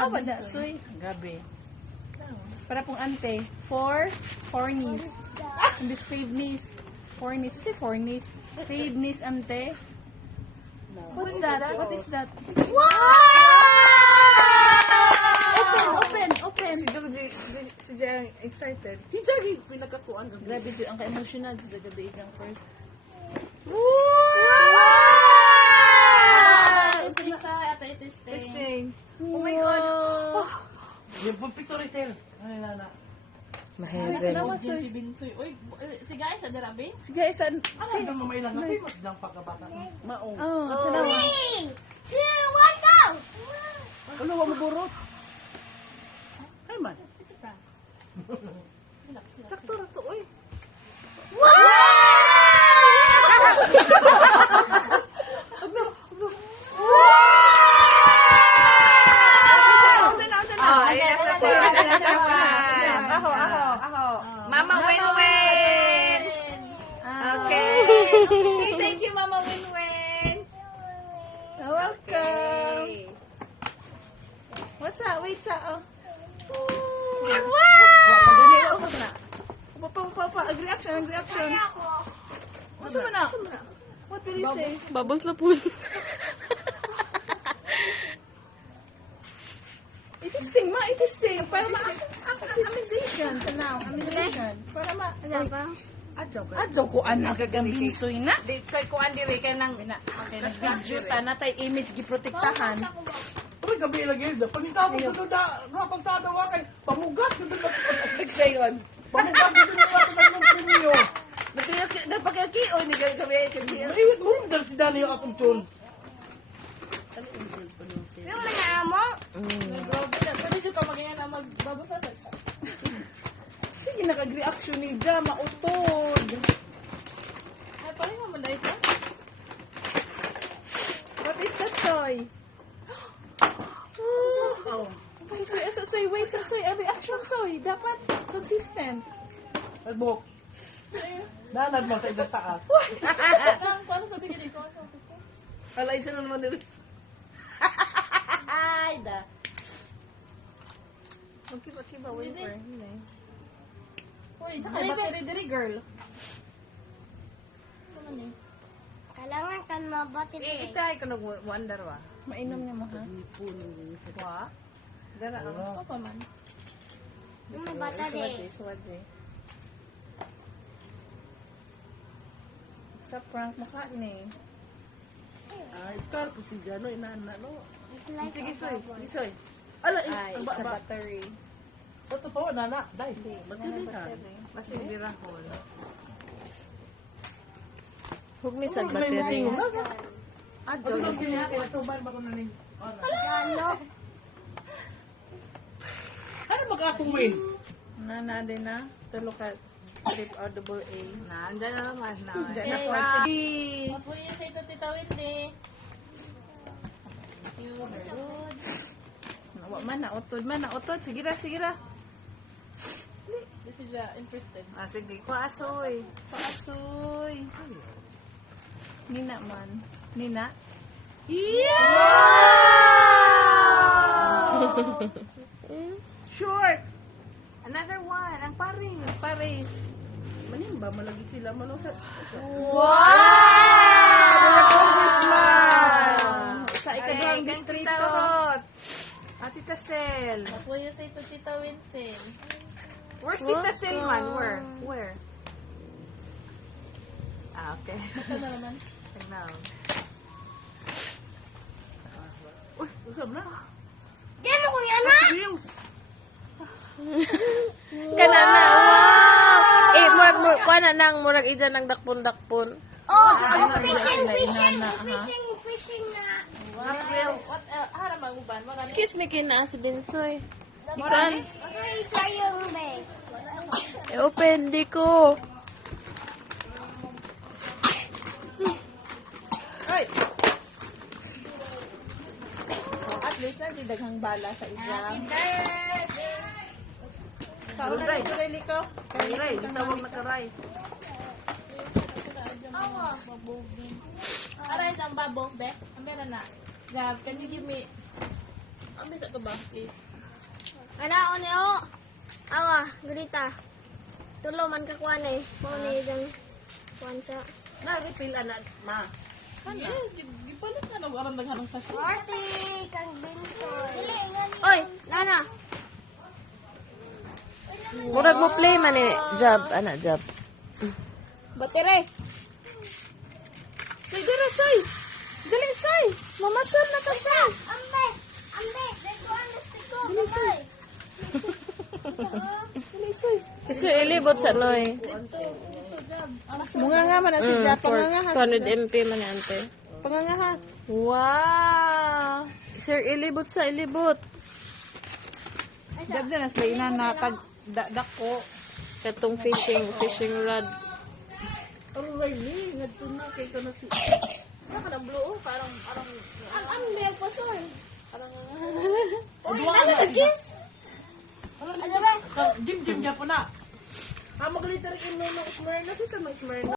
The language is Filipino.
Awa na, soy. Gabi. Para pong ante. Four knees. Hindi, fave knees. Four knees. Kasi four knees. Fave knees, ante. What's that? What is that? Open. Si Jay excited. Si Jay, pinagkakuan. Grabe dito, ang ka-emotional sa gabi isang first. Testing. Oh my God. Yung pang picture tell. Ay, nana. Maheaven. Si Binsoy. Uy, si guys, sa darabi? Sige, isan. Ang ganda mo may lang natin. Magdang pagkabata. Maong. Tanawa. 3, 2, 1, go! Ano, wag mo burot. Ay, man. Sakto na to, oy. Mama win-win. Okay. Say thank you, Mama win-win. Welcome. What's that? Wait, sa. Pa. Ag-reaction. What's mo na? What will you say? Bubbles na po. Itisting. Para ma-amazation. Amazation. Para ma... Adjo ko anak gagambinsoy na. Di kay kuan diri kay nang Nag-video ta na tay image giprotektahan. Uy, gabi lagi. Pagkita mo sa da, pagkadawa kay pamugat. excited. Pamugat dito na ako ng premio. Napakaki o ni kami kay Ay, mo dal si Dani yung akong tune. Yung mga mo? Pwede dito ka magiging na magbabos na sa... Sige, nakag-reaction ni Ja, mautod. Ay, paling mo na ito. What is that, Soy? Soy, wait, Soy. A reaction, Soy. Dapat consistent. Nagbuhok. Nanad mo sa ibang taas. Paano sabi ka dito? Ala isa na naman diri. Ay da. Magkiba, wait for him. Uy, nakay diri girl. Kailangan ka mabatin eh. Itay ko nag-wonder wa. Mainom niya mo, ha? Wa. Dara Ako pa man. Yung may bata din. Suwade. Sa prank makain eh. Ay, scar po si Jano, inana, no? Sige soy. Soy. Ala, Ay, sa battery. Ito po, nana. Dai. Battery ka. Kasi dira ko. Huwag may sa May battery. matingo. Adjo. Ano yung ginagawa? Ito ba ko na ning? Ano? Ano mag-akong win? Na din na. Tulo ka. Trip audible A. Nandiyan na naman na. Diyan na po. Sige. Mapuyo sa ito, Tita Wendy. Good. Nawa man, nautod. Sige ra. This is interested. Sige, kuasoy. Paasoy. Nina man. Nina? Short. Another one. Ang Paris. Paris. Manin ba? Malagi sila. Malusat. Congressman! Sa ikadang distrito. Tita Rot. Ate Tasel. Mapuyo sa ito, Tita Winston. Where's Tita Selman? Where? Ah, okay. Ito na naman. Now. Uy, usap na. Diyan mo kuya na! James. Kanana, wow! Murag, kuha na nang, murag ija ng dakpon-dakpon. Oh, fishing na. What else? Hara maguban. Excuse me, kina si Binsoy. Ano yung bag? Open, di ko. Ay! At least na di daghang bala sa ija. Ray. Liko. Ray, tawag na ka Ray. Aray, ang bubbles, be. Ang meron na. Gab, can you give me... Abis ito ba, please? Ana, o niyo. Awa, gulita. Tulo man kakuan eh. Mao ni dang kuan siya. Na-refill, anak, ma. Yes, gipalit na nag-aram naghanong sa siya. Party kang binsoy. Dili nga ni. Oy, Nana. Murag mo play man eh. Jab, ana, jab. Batire. Soy, dira, soy. Dali, soy. Mamasal na ka, soy. Ambe. Ambe. Dito ang gusto ko. Kamay. Kasi ilibot sa noy. Bunga nga man na si Jap. For Panganga ha. 200 MP man yan, ante. Panganga ha. Wow! Sir, ilibot sa ilibot. Jab dyan, asla ina na pag dako. Katong fishing rod. Aray, ni. Ngadto na. Kaya ito na si... Naka na blue, parang... Ang ambe ko soy. Ano ba? Ano ba? Jim, Jim, Jim po na. Ah, magliter in mo ng Smyrna. Kasi sa may Smyrna.